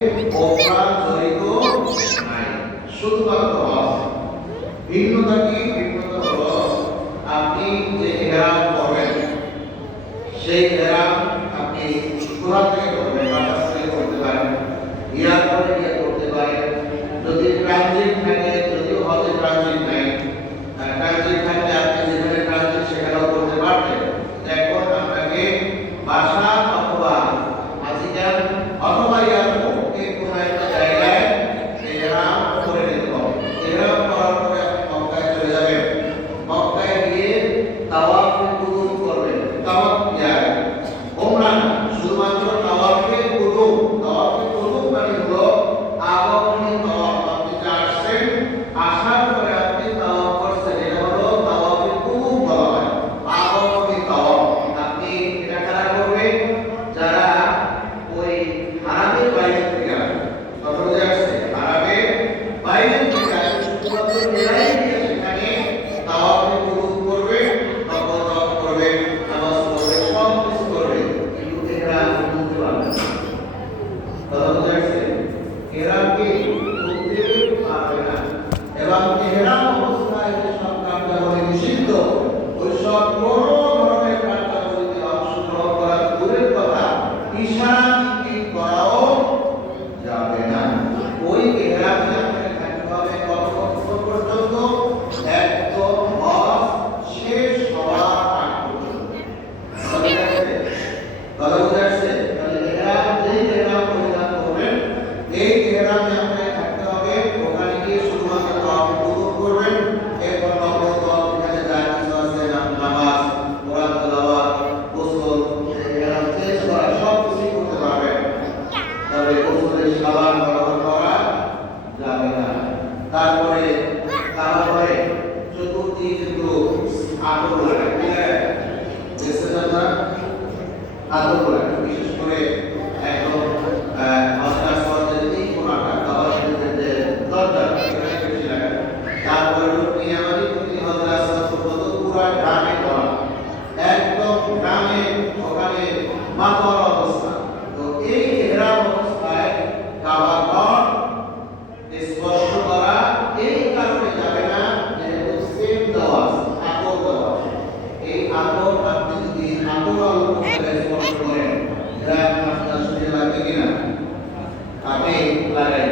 ওমরা জড়িত নাই, শুধুমাত্র হজ। ভিন্নতা কি? ভিন্নতা হলো আপনি যে ইহরাম করবেন সেই ইহরাম আপনি কোথা থেকে করবেন, বাসা থেকে করতে পারেন, এয়ারপোর্টে গিয়ে করতে পারেন, যদি ট্রানজিট থাকে, যদিও হজে ট্রানজিট নাই, ট্রানজিট থাকলে আপনি যেখানে ট্রানজিট সেখানেও করতে পারতেন। এখন আপনাকে বাসা অথবা আজিকার অথবা এয়ারপোর্ট এই কোনো একটা জায়গায় ইহরাম করে নিতে হবে। ইহরাম করার পরে আপনি মক্কায় চলে যাবেন। মক্কায় গিয়ে তাওয়াফে কুদুম করবেন। তাওয়াফ যায় ওমরা না, শুধুমাত্র তাওয়াফে কুদুম। তাওয়াফে কুদুম মানে হলো আগমনী তাওয়াফ। আপনি যে আসছেন, আসার পরে আপনি তাওয়াফ করছেন, এটা হলো তাওয়াফে কুদুম বলা হয়, আগমনী তাওয়াফ। আপনি এটা কারা করবে? যারা ওই হারামের বাইরে থেকে আসে, কথা বুঝে আসছে? হারামের বাইরে থেকে আসে, শুধুমাত্র এরাই গিয়ে সেখানে তাওয়াফে কুদুম করবে, নফল তাওয়াফ করবে, নামাজ পড়বে, সব কিছু করবে, কিন্তু ইহরাম খুলতে পারবে না। কথা বুঝে আসছে? ইহরামকে খুলতে পারবে না। এবং ইহরাম অবস্থায় যে সব কার্যাবলী নিষিদ্ধ, ওই সব কোনো ধরনের কার্যাবলীতে অংশগ্রহণ করা দূরের কথা, ইশারা ইঙ্গিত করাও যাবে না। ওই ইহরামে আপনাকে থাকতে হবে কতক্ষণ পর্যন্ত? একদম হজ শেষ হওয়ার আগ পর্যন্ত। কথা বুঝে আসছে? তাহলে ইহরাম, যেই ইহরাম পরিধান করবেন, এই ইহরামে আপনাকে থাকতে হবে। ওখানে গিয়ে শুধুমাত্র তাওয়াফে কুদুম করবেন, এরপর নফল তাওয়াফ, এখানে যা কিছু আছে, নামাজ, কোরআন তেলাওয়াত, গোসল, ইহরাম চেঞ্জ করা, সব কিছুই করতে পারবেন। তবে গোসলের সাবান ব্যবহার করা যাবে না। তারপরে তারপরে চতুর্দিকে কিন্তু আতর লাগায়, ঠিক আছে? দেখছেন আপনারা আতর লাগায়, বিশেষ করে একদম হজরত সওয়াদের এই কোণাটা, কাবা শরীফের যে দরজা, এখানে বেশি লাগায়। তারপরে নিয়ামতি প্রতি হজরত সওয়াদ পুরা গ্রামে করা, একদম গ্রামে ওখানে মাতোয়ারা অবস্থা। তো এই ইহরাম অবস্থায় কাবা ঘর স্পর্শ করা এই কারণে যাবে না, যেহেতু সেম দেওয়া আছে, আতর দেওয়া আছে। এই আতর আপনি যদি আতর অল্প করে স্পর্শ করেন, ইহরাম আপনার শরীরে লাগবে কিনা? আপনি লাগাই